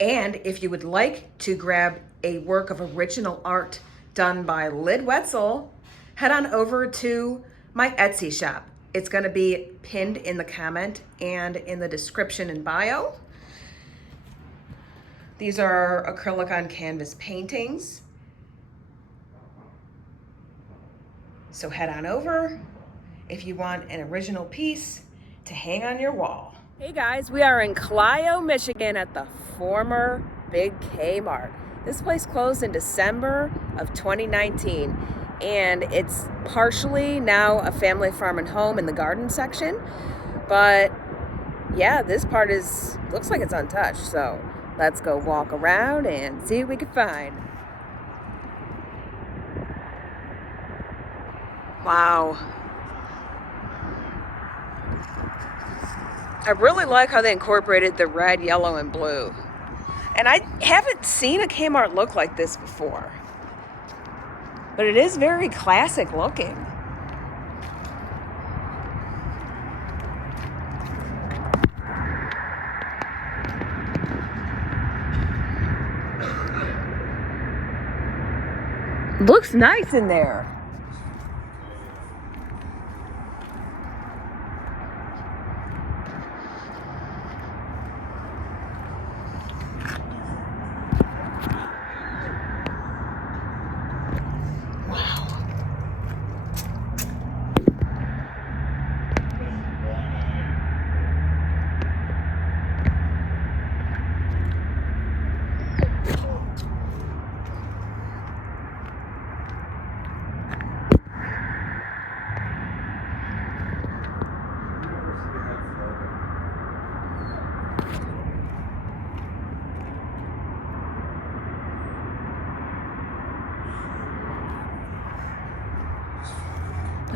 And if you would like to grab a work of original art done by Lydwetzel, head on over to my Etsy shop. It's going to be pinned in the comment and in the description and bio. These are acrylic on canvas paintings. So head on over if you want an original piece to hang on your wall. Hey guys, we are in Clio, Michigan at the former big Kmart. This place closed in December of 2019 and it's partially now a family farm and home in the garden section. But yeah, this part looks like it's untouched. So let's go walk around and see what we can find. Wow. I really like how they incorporated the red, yellow, and blue. And I haven't seen a Kmart look like this before. But it is very classic looking. Looks nice in there.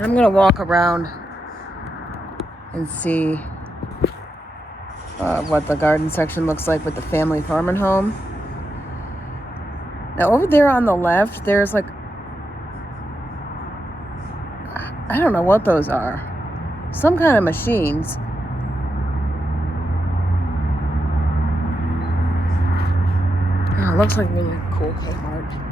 I'm gonna walk around and see what the garden section looks like with the family farm and home. Now over there on the left, there's like, I don't know what those are. Some kind of machines. Oh, it looks like really cool Kmart.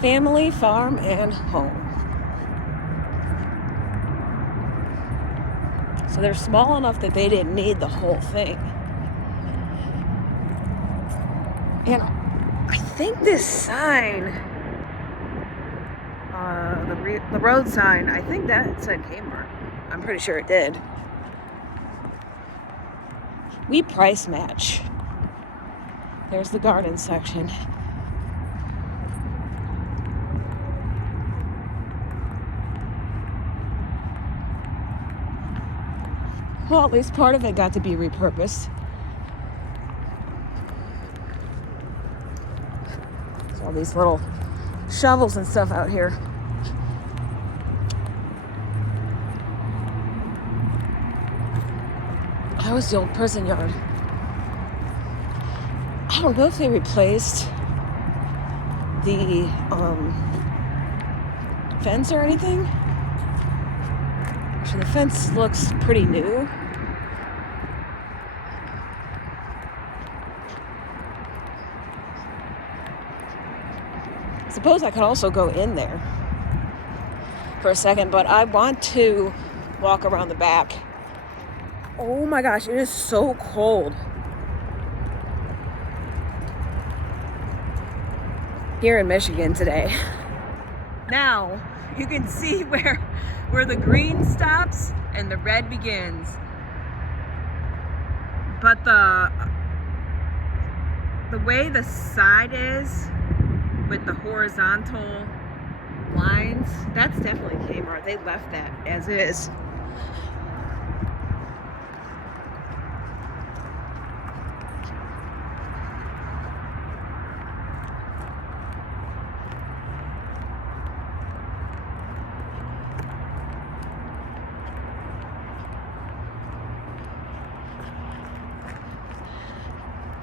Family, farm, and home. So they're small enough that they didn't need the whole thing. And I think this sign, the road sign, I think that said Kmart. I'm pretty sure it did. We price match. There's the garden section. Well, at least part of it got to be repurposed. There's all these little shovels and stuff out here. That was the old prison yard. I don't know if they replaced the fence or anything. So the fence looks pretty new. Suppose I could also go in there for a second, but I want to walk around the back. Oh my gosh, it is so cold here in Michigan today. Now you can see where the green stops and the red begins. But the way the side is with the horizontal lines, that's definitely Kmart. They left that as is.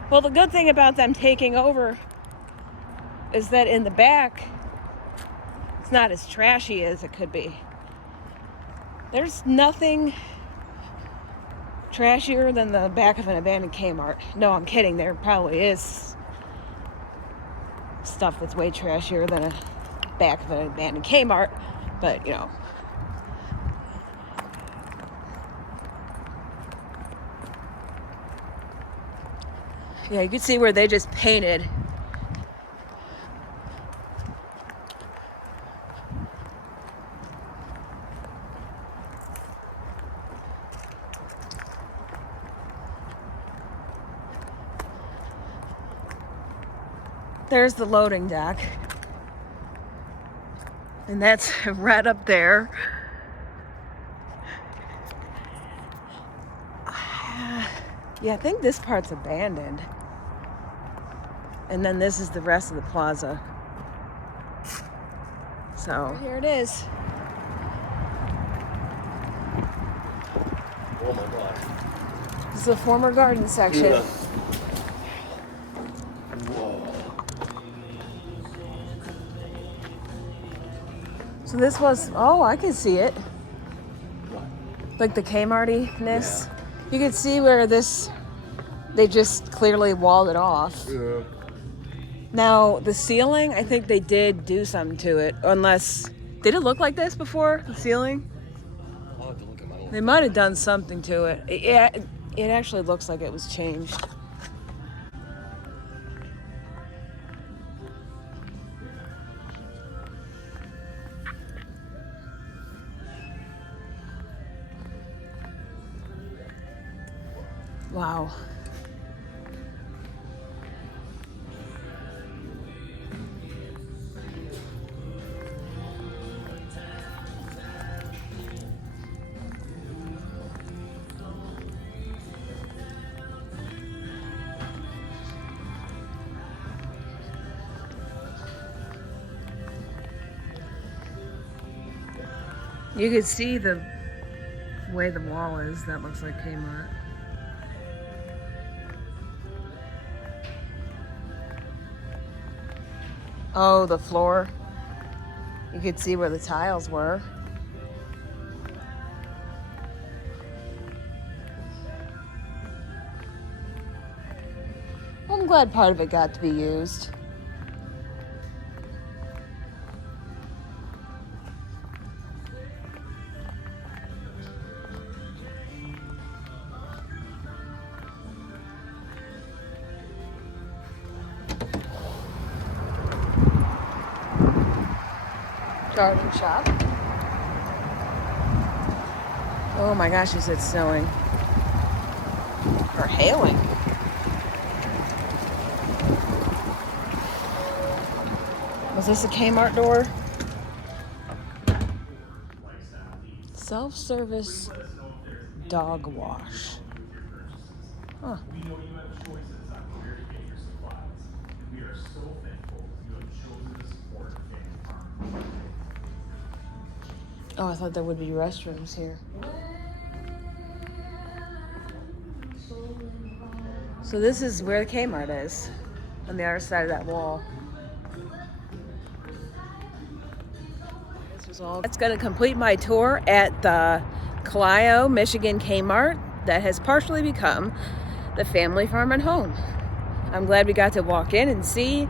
Well, the good thing about them taking over is that in the back, it's not as trashy as it could be. There's nothing trashier than the back of an abandoned Kmart. No, I'm kidding. There probably is stuff that's way trashier than a back of an abandoned Kmart, but you know. Yeah, you can see where they just painted. There's the loading dock. And that's right up there. Yeah, I think this part's abandoned. And then this is the rest of the plaza. So here it is. Oh my God. This is the former garden section. Yeah. Whoa. So this was, oh, I can see it. Like the Kmarty-ness. Yeah. You can see where this, they just clearly walled it off. Yeah. Now, the ceiling, I think they did do something to it. Unless, did it look like this before, the ceiling? I'll have to look at my own. They might have done something to it. Yeah, it actually looks like it was changed. Wow. You can see the way the wall is. That looks like Kmart. Oh, the floor. You could see where the tiles were. I'm glad part of it got to be used. Garden shop. Oh my gosh, is it snowing? Or hailing? Was this a Kmart door? Self-service dog wash. Huh. Oh, I thought there would be restrooms here. So this is where the Kmart is, on the other side of that wall. This was all. That's going to complete my tour at the Clio Michigan Kmart that has partially become the family farm and home. I'm glad we got to walk in and see.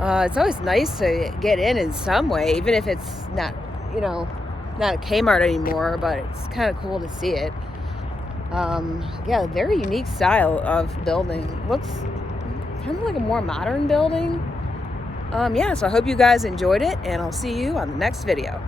It's always nice to get in some way, even if it's not, you know, not a Kmart anymore, but it's kind of cool to see it. Yeah, very unique style of building. Looks kind of like a more modern building. Yeah, so I hope you guys enjoyed it, and I'll see you on the next video.